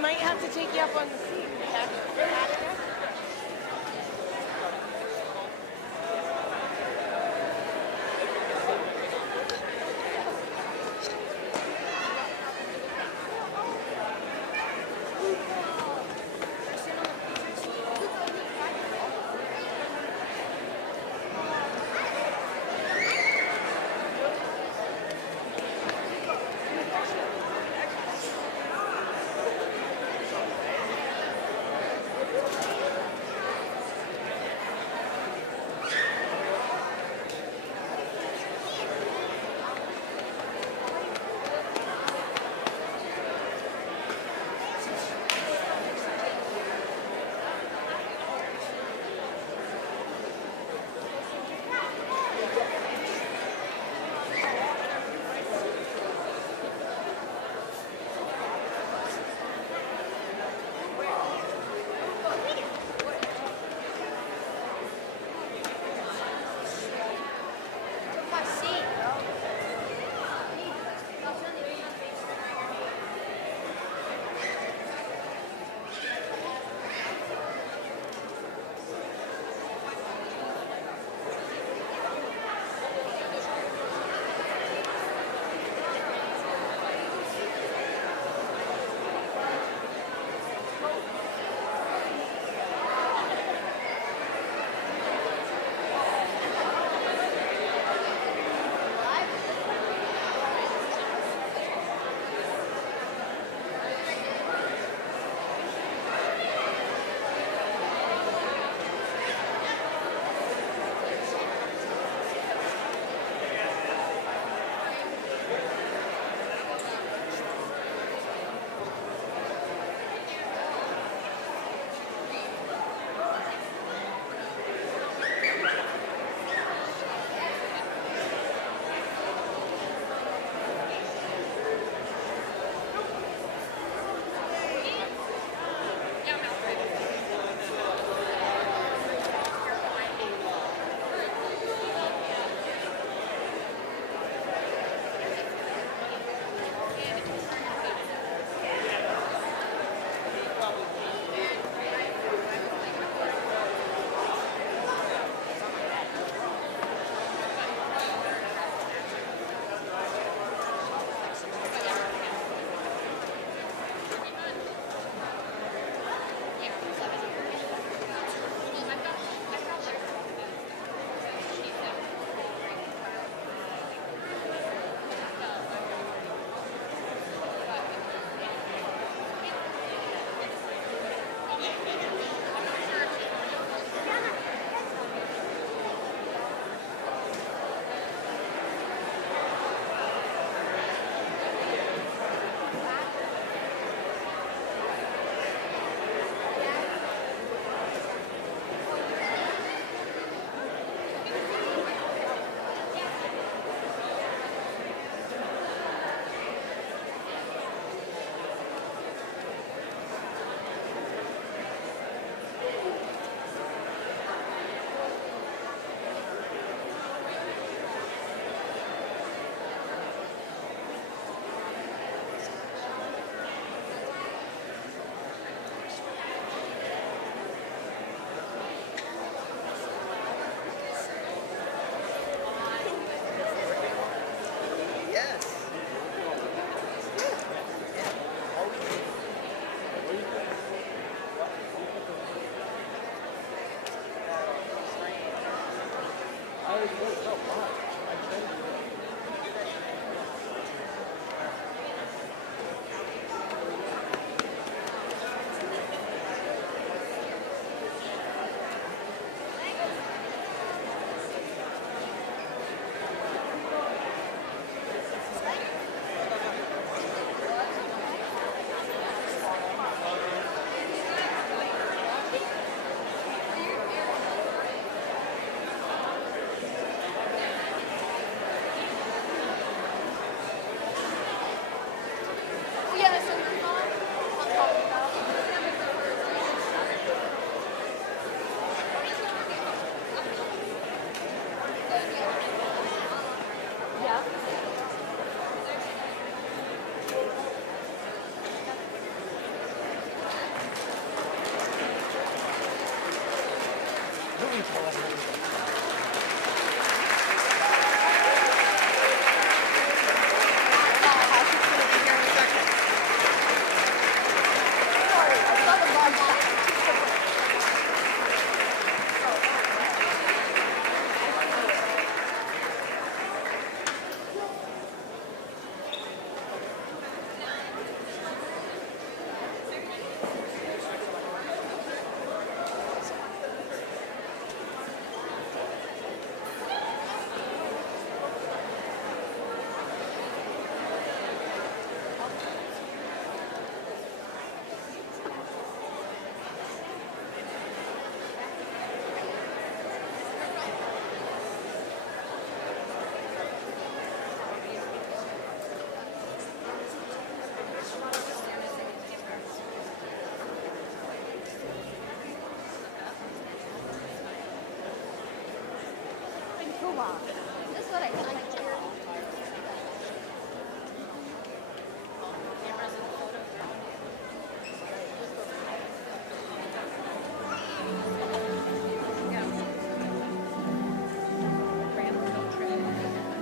might have to take you up on the seat. This is what I like.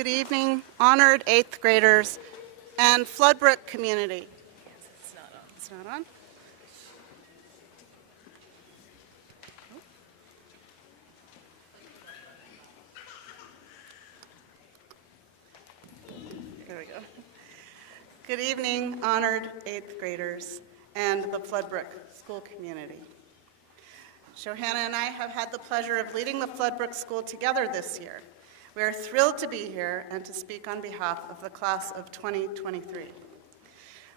Good evening, honored 8th graders and Floodbrook community. It's not on. It's not on? There we go. Good evening, honored 8th graders and the Floodbrook school community. Johanna and I have had the pleasure of leading the Floodbrook School together this year. We are thrilled to be here and to speak on behalf of the class of 2023.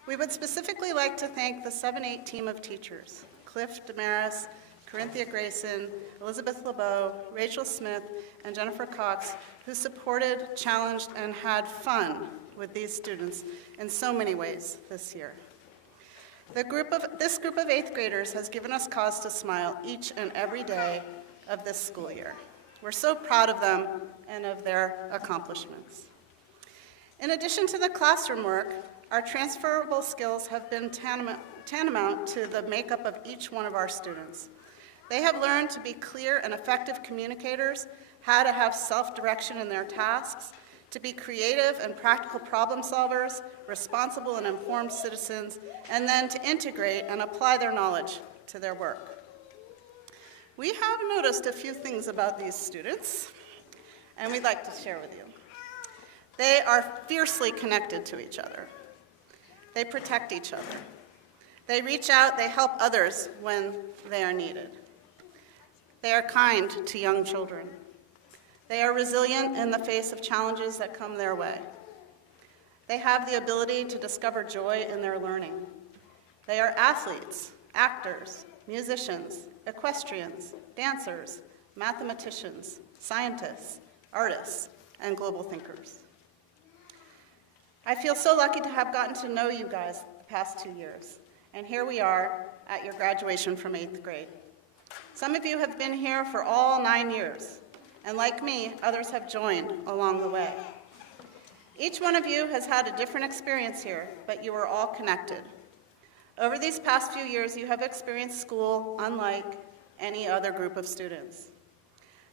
We would specifically like to thank the 7-8 team of teachers, Cliff Damaris, Corinthia Grayson, Elizabeth LeBeau, Rachel Smith, and Jennifer Cox, who supported, challenged, and had fun with these students in so many ways this year. This group of 8th graders has given us cause to smile each and every day of this school year. We're so proud of them and of their accomplishments. In addition to the classroom work, our transferable skills have been tantamount to the makeup of each one of our students. They have learned to be clear and effective communicators, how to have self-direction in their tasks, to be creative and practical problem solvers, responsible and informed citizens, and then to integrate and apply their knowledge to their work. We have noticed a few things about these students, and we'd like to share with you. They are fiercely connected to each other. They protect each other. They reach out, they help others when they are needed. They are kind to young children. They are resilient in the face of challenges that come their way. They have the ability to discover joy in their learning. They are athletes, actors, musicians, equestrians, dancers, mathematicians, scientists, artists, and global thinkers. I feel so lucky to have gotten to know you guys the past 2 years, and here we are at your graduation from 8th grade. Some of you have been here for all 9 years, and like me, others have joined along the way. Each one of you has had a different experience here, but you are all connected. Over these past few years, you have experienced school unlike any other group of students.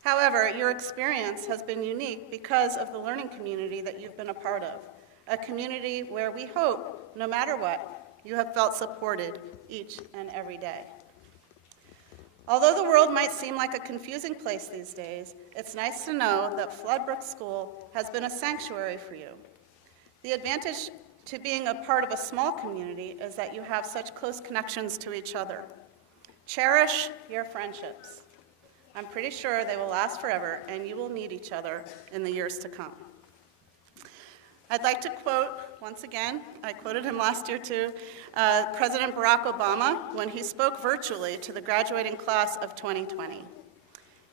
However, your experience has been unique because of the learning community that you've been a part of, a community where we hope, no matter what, you have felt supported each and every day. Although the world might seem like a confusing place these days, it's nice to know that Floodbrook School has been a sanctuary for you. The advantage to being a part of a small community is that you have such close connections to each other. Cherish your friendships. I'm pretty sure they will last forever, and you will need each other in the years to come. I'd like to quote, once again, I quoted him last year too, President Barack Obama when he spoke virtually to the graduating class of 2020.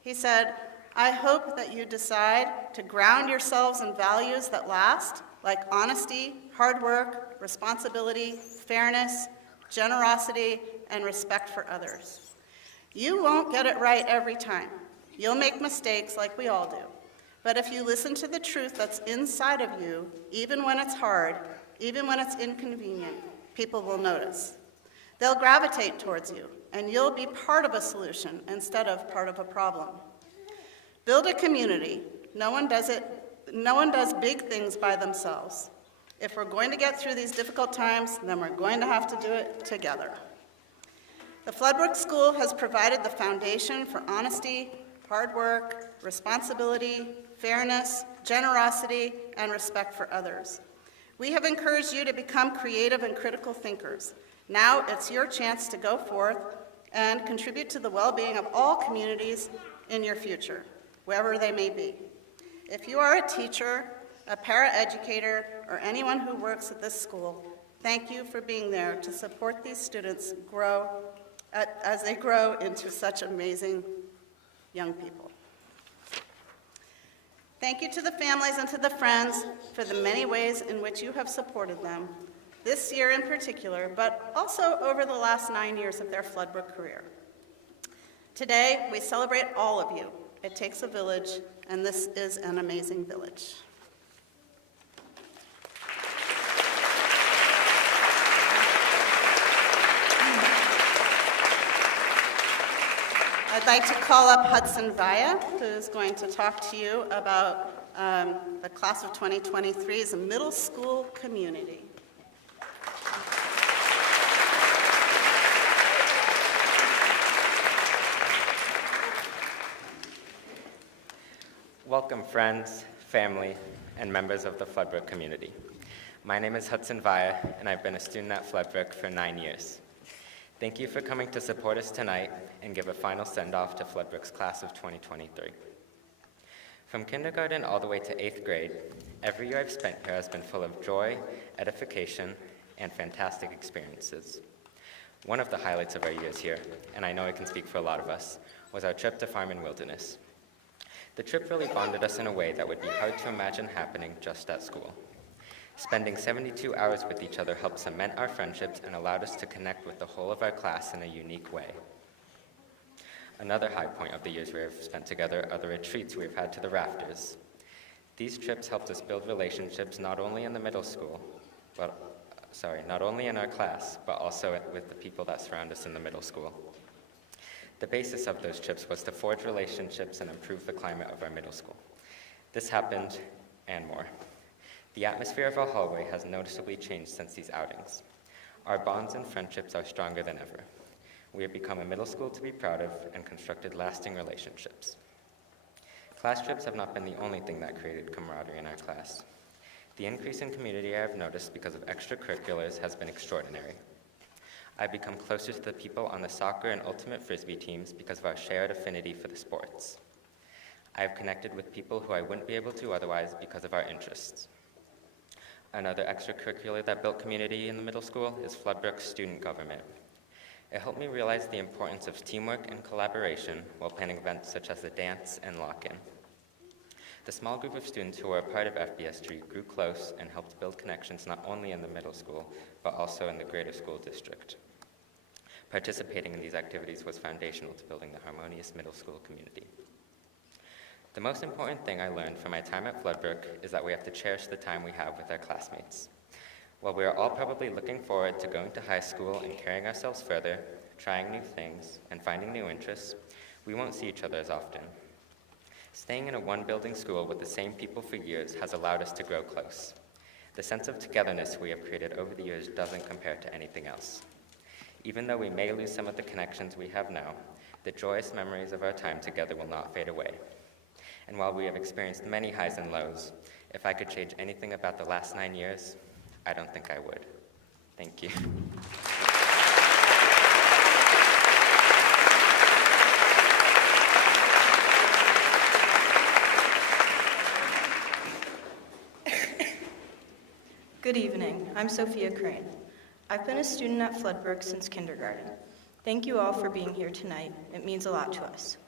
He said, "I hope that you decide to ground yourselves in values that last, like honesty, hard work, responsibility, fairness, generosity, and respect for others. You won't get it right every time. You'll make mistakes like we all do. But if you listen to the truth that's inside of you, even when it's hard, even when it's inconvenient, people will notice. They'll gravitate towards you, and you'll be part of a solution instead of part of a problem. Build a community. No one does big things by themselves. If we're going to get through these difficult times, then we're going to have to do it together." The Floodbrook School has provided the foundation for honesty, hard work, responsibility, fairness, generosity, and respect for others. We have encouraged you to become creative and critical thinkers. Now it's your chance to go forth and contribute to the well-being of all communities in your future, wherever they may be. If you are a teacher, a paraeducator, or anyone who works at this school, thank you for being there to support these students as they grow into such amazing young people. Thank you to the families and to the friends for the many ways in which you have supported them, this year in particular, but also over the last 9 years of their Floodbrook career. Today, we celebrate all of you. It takes a village, and this is an amazing village. I'd like to call up Hudson Vaya, who is going to talk to you about The class of 2023 is a middle school community. Welcome, friends, family, and members of the Floodbrook community. My name is Hudson Vaya, and I've been a student at Floodbrook for 9 years. Thank you for coming to support us tonight and give a final send-off to Floodbrook's class of 2023. From kindergarten all the way to 8th grade, every year I've spent here has been full of joy, edification, and fantastic experiences. One of the highlights of our years here, and I know I can speak for a lot of us, was our trip to Farm and Wilderness. The trip really bonded us in a way that would be hard to imagine happening just at school. Spending 72 hours with each other helped cement our friendships and allowed us to connect with the whole of our class in a unique way. Another high point of the years we have spent together are the retreats we've had to the rafters. These trips helped us build relationships not only in the middle school, not only in our class, but also with the people that surround us in the middle school. The basis of those trips was to forge relationships and improve the climate of our middle school. This happened, and more. The atmosphere of our hallway has noticeably changed since these outings. Our bonds and friendships are stronger than ever. We have become a middle school to be proud of and constructed lasting relationships. Class trips have not been the only thing that created camaraderie in our class. The increase in community I have noticed because of extracurriculars has been extraordinary. I've become closer to the people on the soccer and ultimate frisbee teams because of our shared affinity for the sports. I have connected with people who I wouldn't be able to otherwise because of our interests. Another extracurricular that built community in the middle school is Floodbrook's student government. It helped me realize the importance of teamwork and collaboration while planning events such as the dance and lock-in. The small group of students who were a part of FBS3 grew close and helped build connections not only in the middle school, but also in the greater school district. Participating in these activities was foundational to building the harmonious middle school community. The most important thing I learned from my time at Floodbrook is that we have to cherish the time we have with our classmates. While we are all probably looking forward to going to high school and carrying ourselves further, trying new things, and finding new interests, we won't see each other as often. Staying in a one-building school with the same people for years has allowed us to grow close. The sense of togetherness we have created over the years doesn't compare to anything else. Even though we may lose some of the connections we have now, the joyous memories of our time together will not fade away. And while we have experienced many highs and lows, if I could change anything about the last 9 years, I don't think I would. Thank you. Good evening. I'm Sophia Crane. I've been a student at Floodbrook since kindergarten. Thank you all for being here tonight. It means a lot to us.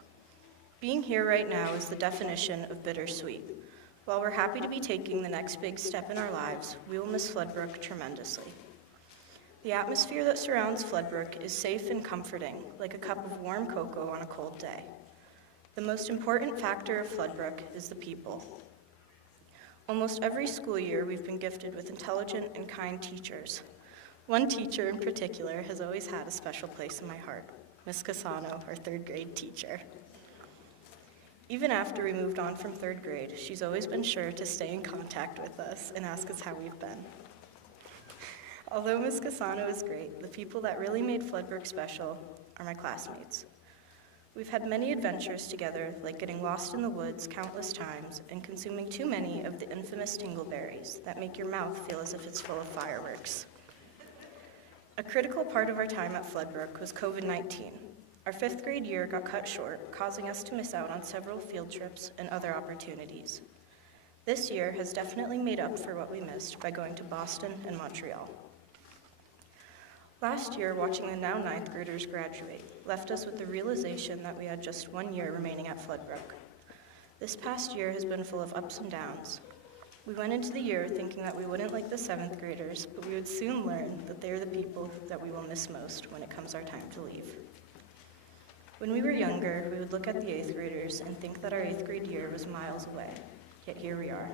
Being here right now is the definition of bittersweet. While we're happy to be taking the next big step in our lives, we will miss Floodbrook tremendously. The atmosphere that surrounds Floodbrook is safe and comforting, like a cup of warm cocoa on a cold day. The most important factor of Floodbrook is the people. Almost every school year, we've been gifted with intelligent and kind teachers. One teacher in particular has always had a special place in my heart, Miss Casano, our third grade teacher. Even after we moved on from third grade, she's always been sure to stay in contact with us and ask us how we've been. Although Miss Casano is great, the people that really made Floodbrook special are my classmates. We've had many adventures together, like getting lost in the woods countless times and consuming too many of the infamous tingleberries that make your mouth feel as if it's full of fireworks. A critical part of our time at Floodbrook was COVID-19. Our 5th grade year got cut short, causing us to miss out on several field trips and other opportunities. This year has definitely made up for what we missed by going to Boston and Montreal. Last year, watching the now 9th graders graduate left us with the realization that we had just 1 year remaining at Floodbrook. This past year has been full of ups and downs. We went into the year thinking that we wouldn't like the 7th graders, but we would soon learn that they are the people that we will miss most when it comes our time to leave. When we were younger, we would look at the 8th graders and think that our 8th grade year was miles away, yet here we are.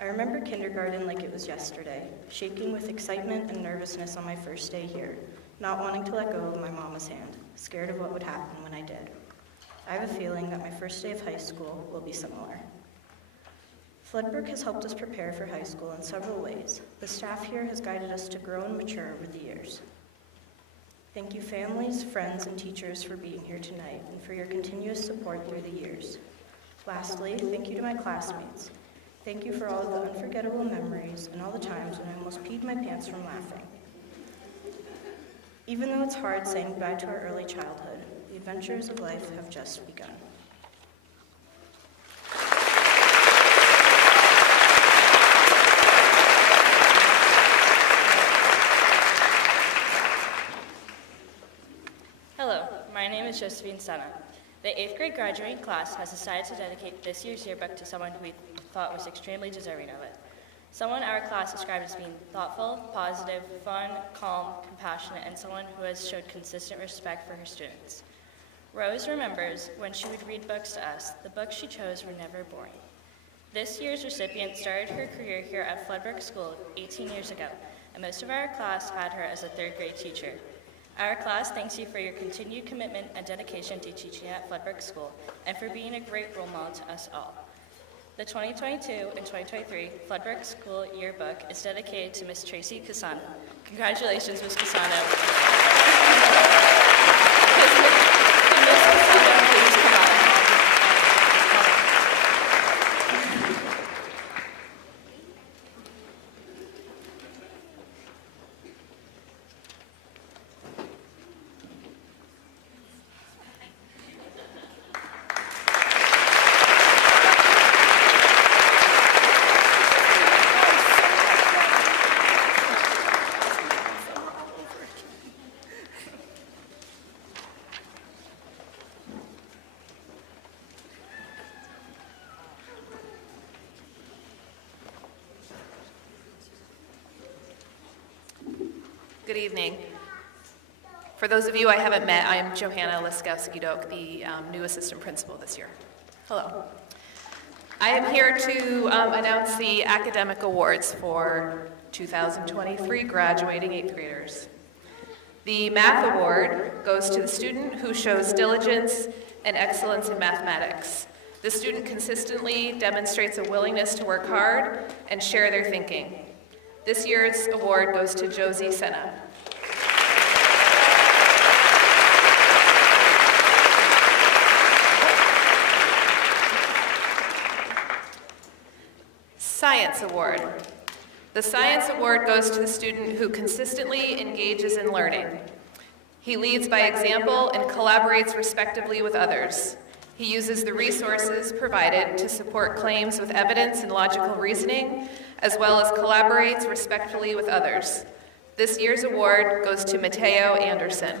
I remember kindergarten like it was yesterday, shaking with excitement and nervousness on my first day here, not wanting to let go of my mama's hand, scared of what would happen when I did. I have a feeling that my first day of high school will be similar. Floodbrook has helped us prepare for high school in several ways. The staff here has guided us to grow and mature over the years. Thank you families, friends, and teachers for being here tonight and for your continuous support through the years. Lastly, thank you to my classmates. Thank you for all of the unforgettable memories and all the times when I almost peed my pants from laughing. Even though it's hard saying goodbye to our early childhood, the adventures of life have just begun. Hello, my name is Josephine Senna. The 8th grade graduating class has decided to dedicate this year's yearbook to someone who we thought was extremely deserving of it. Someone our class described as being thoughtful, positive, fun, calm, compassionate, and someone who has showed consistent respect for her students. Rose remembers when she would read books to us, the books she chose were never boring. This year's recipient started her career here at Floodbrook School 18 years ago, and most of our class had her as a 3rd grade teacher. Our class thanks you for your continued commitment and dedication to teaching at Floodbrook School and for being a great role model to us all. The 2022 and 2023 Floodbrook School Yearbook is dedicated to Miss Tracy Casano. Congratulations, Ms. Casano. Ms. Casano, please come up. Good evening. For those of you I haven't met, I am Johanna Liskowski-Doak, the new assistant principal this year. Hello. I am here to announce the academic awards for 2023 graduating 8th graders. The Math Award goes to the student who shows diligence and excellence in mathematics. The student consistently demonstrates a willingness to work hard and share their thinking. This year's award goes to Josie Senna. Science Award. The Science Award goes to the student who consistently engages in learning. He leads by example and collaborates respectively with others. He uses the resources provided to support claims with evidence and logical reasoning, as well as collaborates respectfully with others. This year's award goes to Mateo Anderson.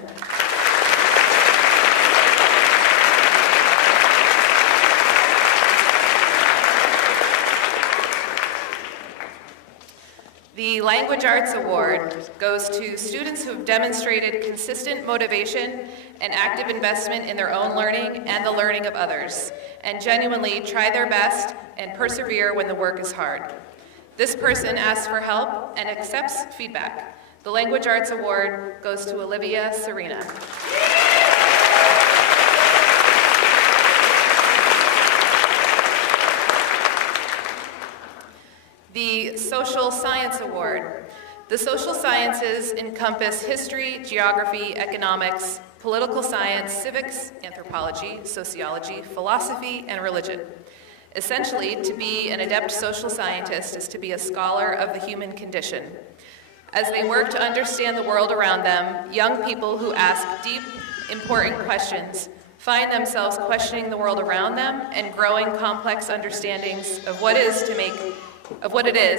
The Language Arts Award goes to students who have demonstrated consistent motivation and active investment in their own learning and the learning of others, and genuinely try their best and persevere when the work is hard. This person asks for help and accepts feedback. The Language Arts Award goes to Olivia Serena. The Social Science Award. The social sciences encompass history, geography, economics, political science, civics, anthropology, sociology, philosophy, and religion. Essentially, to be an adept social scientist is to be a scholar of the human condition. As they work to understand the world around them, young people who ask deep, important questions find themselves questioning the world around them and growing complex understandings of what it is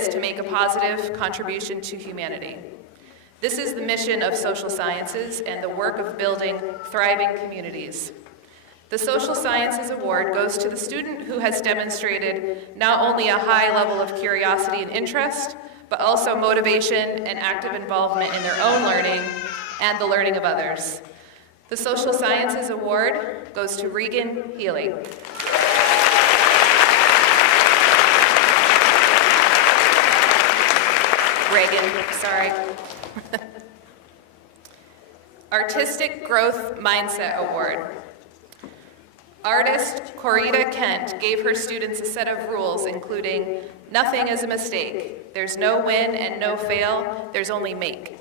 to make a positive contribution to humanity. This is the mission of social sciences and the work of building thriving communities. The Social Sciences Award goes to the student who has demonstrated not only a high level of curiosity and interest, but also motivation and active involvement in their own learning and the learning of others. The Social Sciences Award goes to Regan Healy. Reagan, sorry. Artistic Growth Mindset Award. Artist Corita Kent gave her students a set of rules, including nothing is a mistake, there's no win and no fail, there's only make.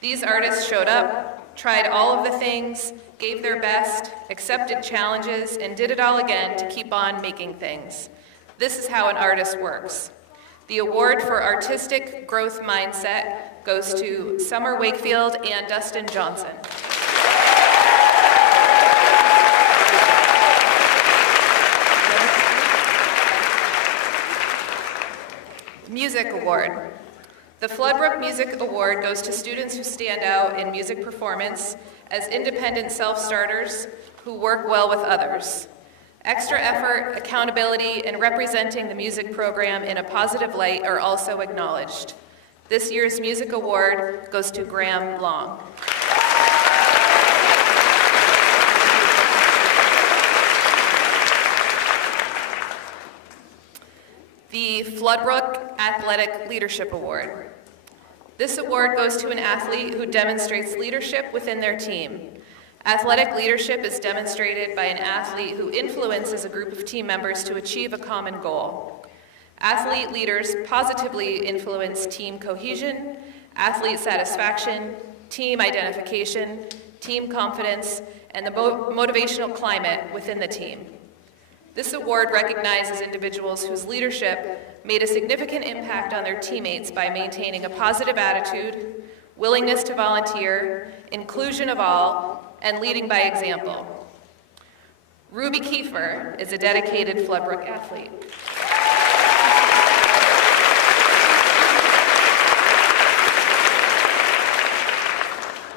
These artists showed up, tried all of the things, gave their best, accepted challenges, and did it all again to keep on making things. This is how an artist works. The award for artistic growth mindset goes to Summer Wakefield and Dustin Johnson. Music Award. The Floodbrook Music Award goes to students who stand out in music performance as independent self-starters who work well with others. Extra effort, accountability, and representing the music program in a positive light are also acknowledged. This year's Music Award goes to Graham Long. The Floodbrook Athletic Leadership Award. This award goes to an athlete who demonstrates leadership within their team. Athletic leadership is demonstrated by an athlete who influences a group of team members to achieve a common goal. Athlete leaders positively influence team cohesion, athlete satisfaction, team identification, team confidence, and the motivational climate within the team. This award recognizes individuals whose leadership made a significant impact on their teammates by maintaining a positive attitude, willingness to volunteer, inclusion of all, and leading by example. Ruby Kiefer is a dedicated Floodbrook athlete.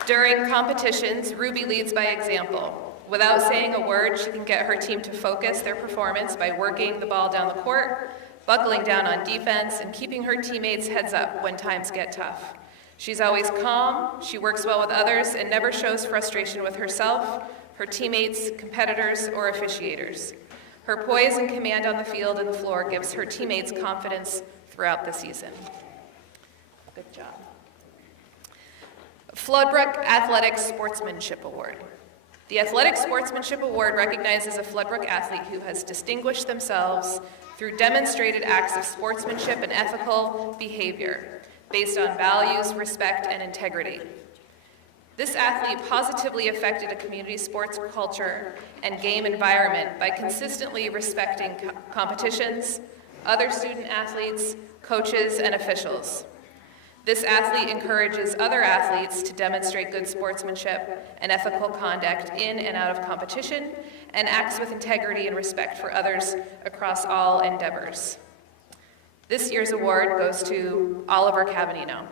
During competitions, Ruby leads by example. Without saying a word, she can get her team to focus their performance by working the ball down the court, buckling down on defense, and keeping her teammates' heads up when times get tough. She's always calm, she works well with others, and never shows frustration with herself, her teammates, competitors, or officiators. Her poise and command on the field and the floor gives her teammates confidence throughout the season. Good job. Floodbrook Athletic Sportsmanship Award. The Athletic Sportsmanship Award recognizes a Floodbrook athlete who has distinguished themselves through demonstrated acts of sportsmanship and ethical behavior based on values, respect, and integrity. This athlete positively affected a community sports culture and game environment by consistently respecting competitions, other student athletes, coaches, and officials. This athlete encourages other athletes to demonstrate good sportsmanship and ethical conduct in and out of competition, and acts with integrity and respect for others across all endeavors. This year's award goes to Oliver Cavanino.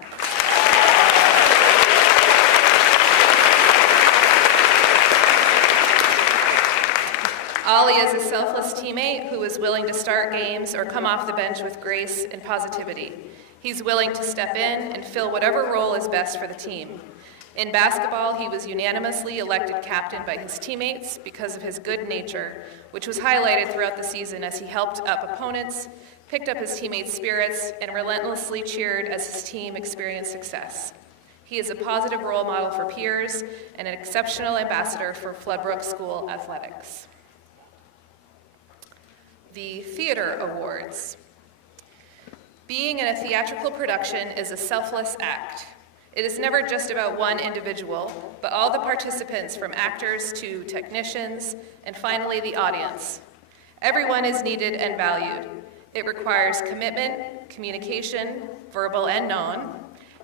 Ollie is a selfless teammate who is willing to start games or come off the bench with grace and positivity. He's willing to step in and fill whatever role is best for the team. In basketball, he was unanimously elected captain by his teammates because of his good nature, which was highlighted throughout the season as he helped up opponents, picked up his teammates' spirits, and relentlessly cheered as his team experienced success. He is a positive role model for peers and an exceptional ambassador for Floodbrook School athletics. The Theater Awards. Being in a theatrical production is a selfless act. It is never just about one individual, but all the participants from actors to technicians, and finally the audience. Everyone is needed and valued. It requires commitment, communication, verbal and non,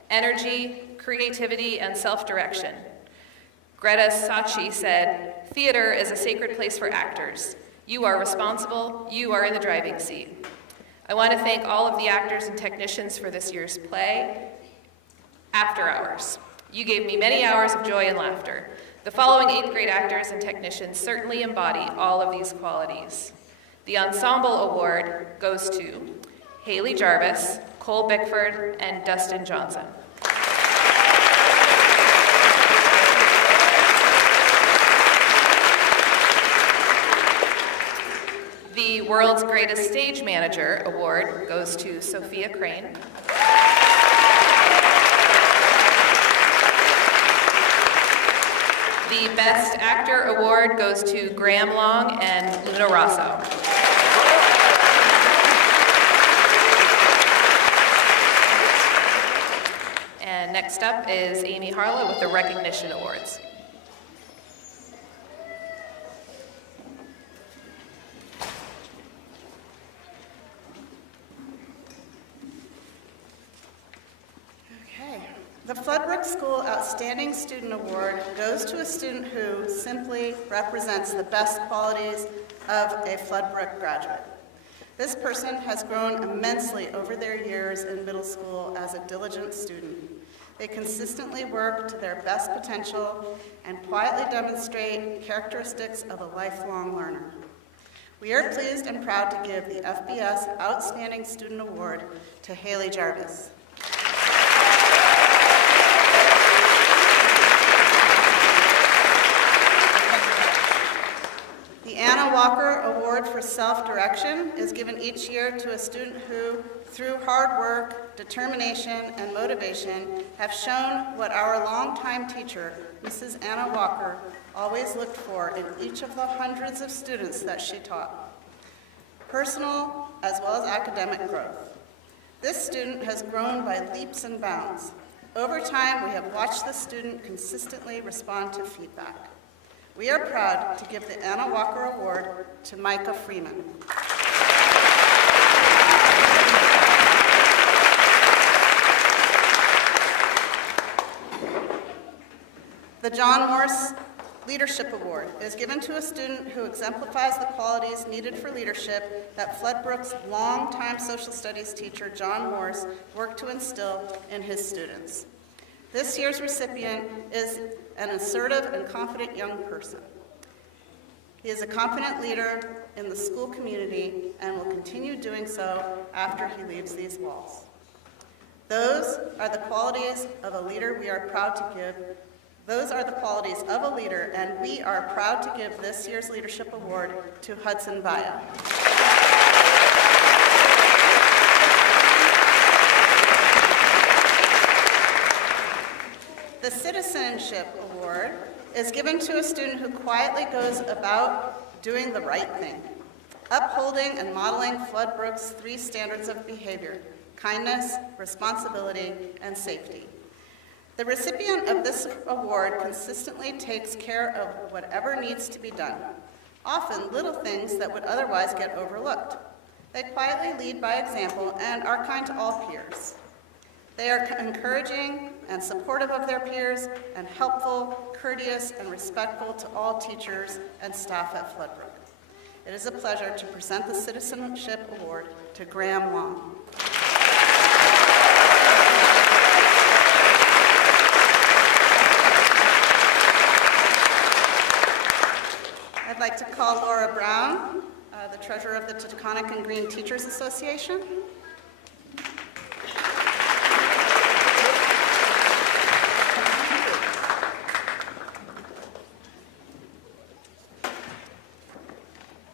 energy, creativity, and self-direction. Greta Sachi said, "Theater is a sacred place for actors. You are responsible, you are in the driving seat." I want to thank all of the actors and technicians for this year's play, After Hours. You gave me many hours of joy and laughter. The following 8th grade actors and technicians certainly embody all of these qualities. The Ensemble Award goes to Haley Jarvis, Cole Bickford, and Dustin Johnson. The World's Greatest Stage Manager Award goes to Sophia Crane. The Best Actor Award goes to Graham Long and Luna Rosso. And next up is Amy Harlow with the Recognition Awards. Okay. The Floodbrook School Outstanding Student Award goes to a student who simply represents the best qualities of a Floodbrook graduate. This person has grown immensely over their years in middle school as a diligent student. They consistently work to their best potential and quietly demonstrate characteristics of a lifelong learner. We are pleased and proud to give the FBS Outstanding Student Award to Haley Jarvis. The Anna Walker Award for Self-Direction is given each year to a student who, through hard work, determination, and motivation, have shown what our longtime teacher, Mrs. Anna Walker, always looked for in each of the hundreds of students that she taught. Personal as well as academic growth. This student has grown by leaps and bounds. Over time, we have watched the student consistently respond to feedback. We are proud to give the Anna Walker Award to Micah Freeman. The John Morse Leadership Award is given to a student who exemplifies the qualities needed for leadership that Floodbrook's longtime social studies teacher, John Morse, worked to instill in his students. This year's recipient is an assertive and confident young person. He is a confident leader in the school community and will continue doing so after he leaves these walls. Those are the qualities of a leader we are proud to give. Those are the qualities of a leader, and we are proud to give this year's Leadership Award to Hudson Vaya. The Citizenship Award is given to a student who quietly goes about doing the right thing, upholding and modeling Floodbrook's 3 standards of behavior: kindness, responsibility, and safety. The recipient of this award consistently takes care of whatever needs to be done, often little things that would otherwise get overlooked. They quietly lead by example and are kind to all peers. They are encouraging and supportive of their peers and helpful, courteous, and respectful to all teachers and staff at Floodbrook. It is a pleasure to present the Citizenship Award to Graham Long. I'd like to call Laura Brown, the treasurer of the Taconic and Green Teachers Association.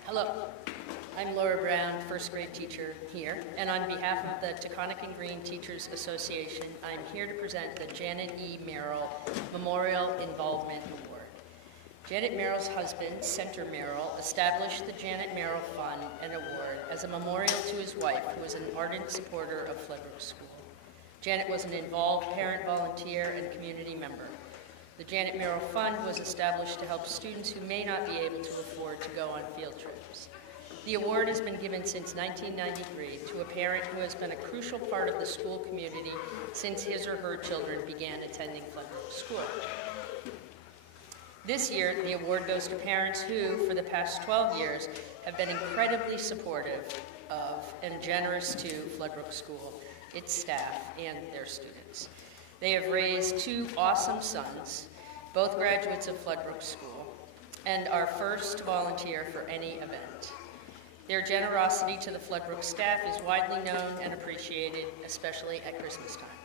Hello, I'm Laura Brown, first grade teacher here, and on behalf of the Taconic and Green Teachers Association, I'm here to present the Janet E. Merrill Memorial Involvement Award. Janet Merrill's husband, Center Merrill, established the Janet Merrill Fund and Award as a memorial to his wife, who was an ardent supporter of Floodbrook School. Janet was an involved parent, volunteer, and community member. The Janet Merrill Fund was established to help students who may not be able to afford to go on field trips. The award has been given since 1993 to a parent who has been a crucial part of the school community since his or her children began attending Floodbrook School. This year, the award goes to parents who, for the past 12 years, have been incredibly supportive of and generous to Floodbrook School, its staff, and their students. They have raised 2 awesome sons, both graduates of Floodbrook School, and our first to volunteer for any event. Their generosity to the Floodbrook staff is widely known and appreciated, especially at Christmas time.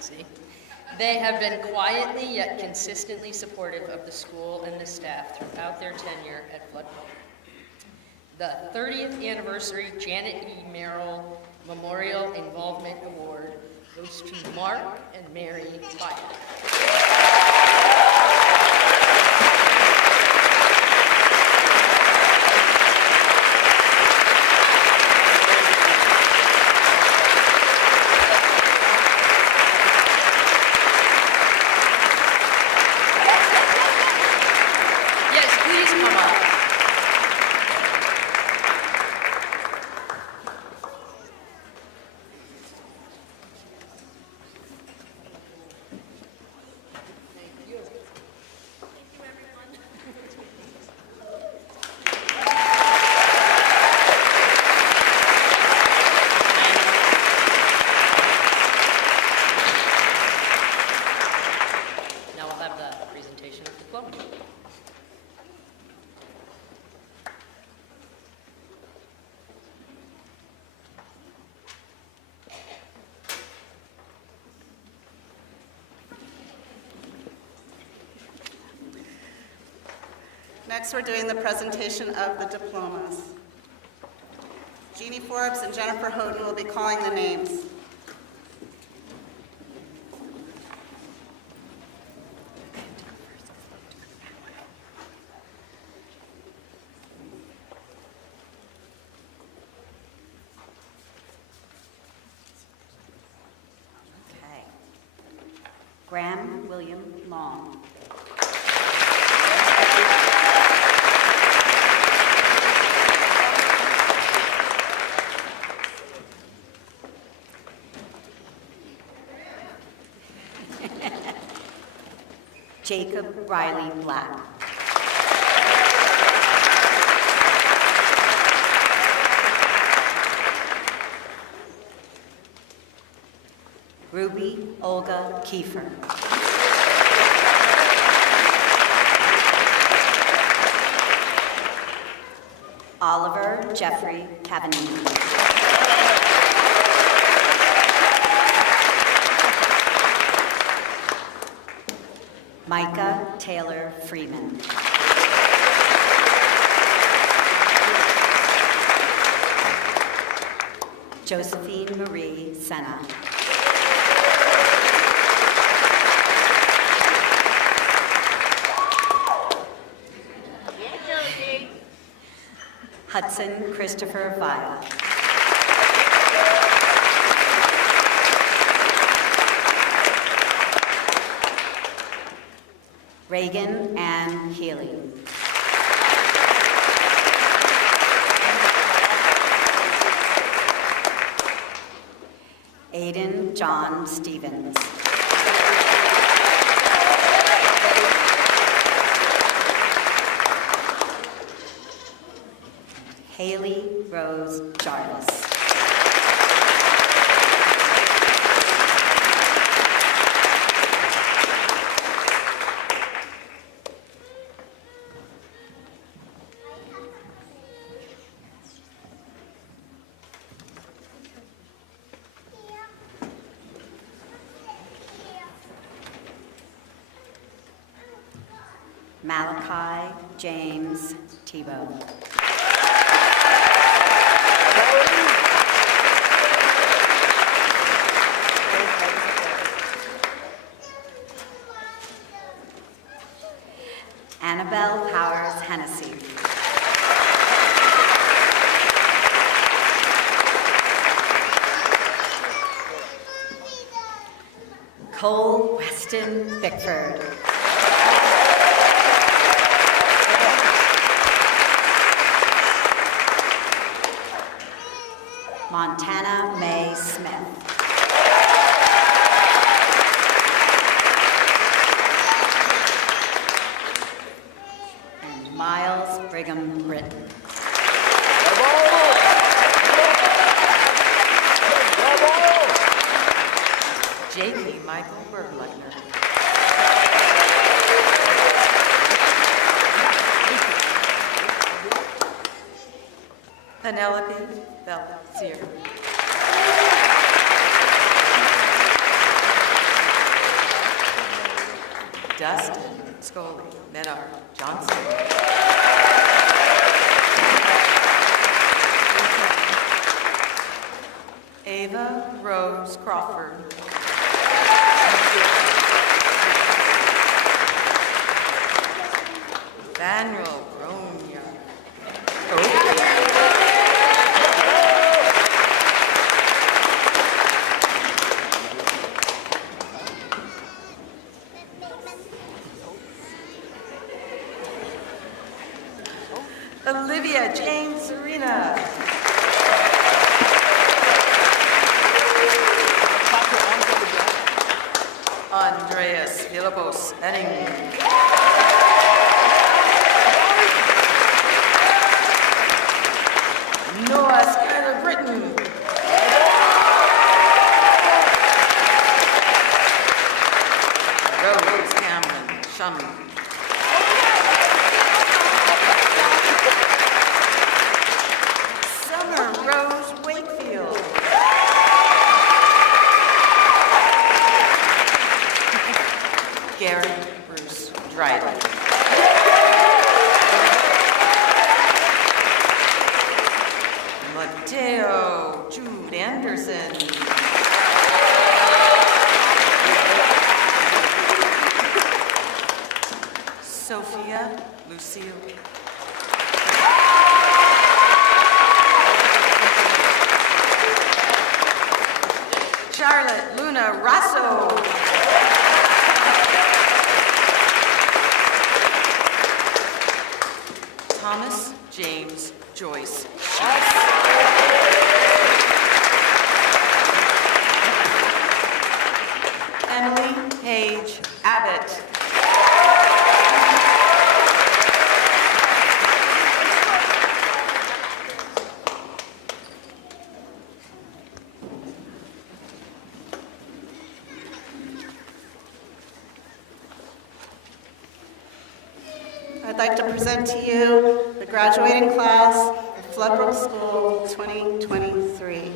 See? They have been quietly yet consistently supportive of the school and the staff throughout their tenure at Floodbrook. The 30th anniversary Janet E. Merrill Memorial Involvement Award goes to Mark and Mary Byer. Next, we're doing the presentation of the diplomas. Jeannie Forbes and Jennifer Houghton will be calling the names. Okay. Graham William Long. Jacob Riley Black. Ruby Olga Kiefer. Oliver Jeffrey Cavanini. Micah Taylor Freeman. Josephine Marie Senna. Hudson Christopher Vile. Reagan Ann Healy. Aiden John Stevens. Haley Rose Jarvis. Malachi James Tebow. Annabelle Powers Hennessy. Cole Weston Bickford. Montana May Smith. And Miles Brigham Britton. J.P. Michael Bergleitner. Penelope Belzier. Dustin Scully Menard Johnson. Ava Rose Crawford. Daniel Gronia. Olivia Jane Serena. Andreas Philippos Henning. Noah Skyler Britton. Rose Cameron Shum. Summer Rose Wakefield. Gary Bruce Dryden. Henderson. Sophia Lucille. Charlotte Luna Rasso. Thomas James Joyce. Emily Page Abbott. I'd like to present to you the graduating class of Floodbrook School 2023.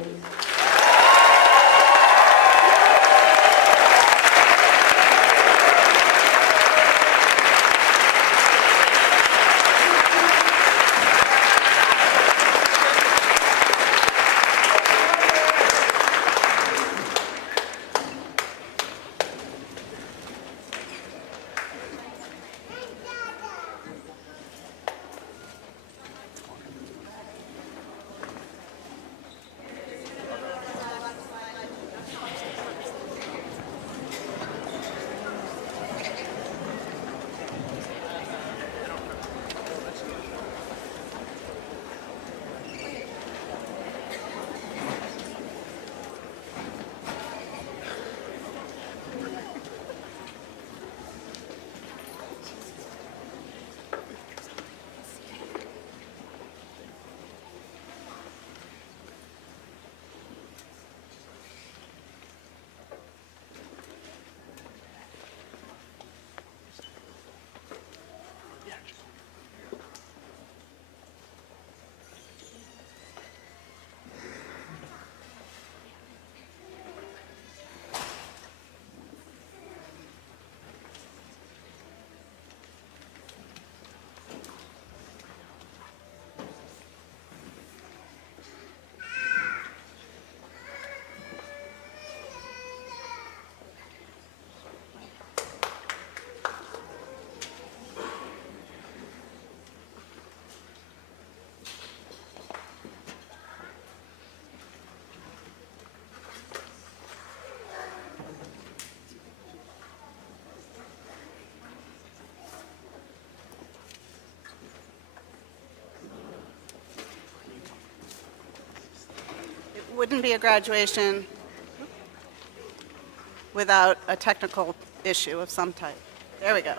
Wouldn't be a graduation without a technical issue of some type. There we go.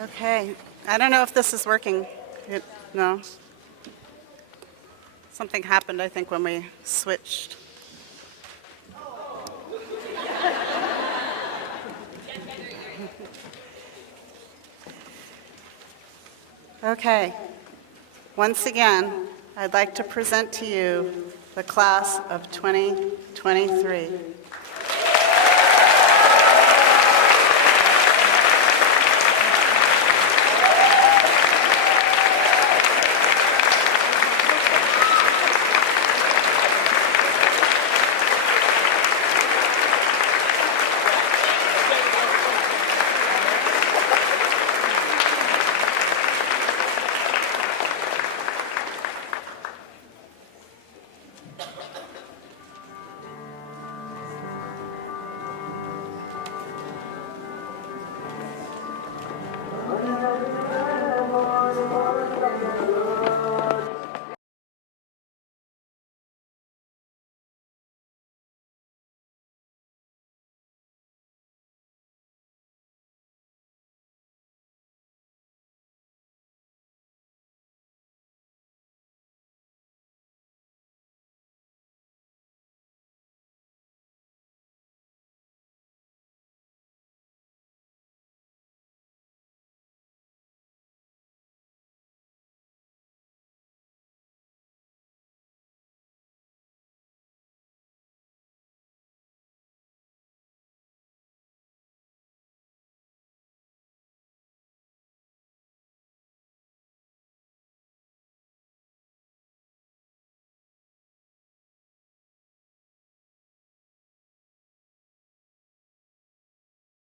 Okay, I don't know if this is working. No? Something happened, I think, when we switched. Okay, once again, I'd like to present to you the class of 2023.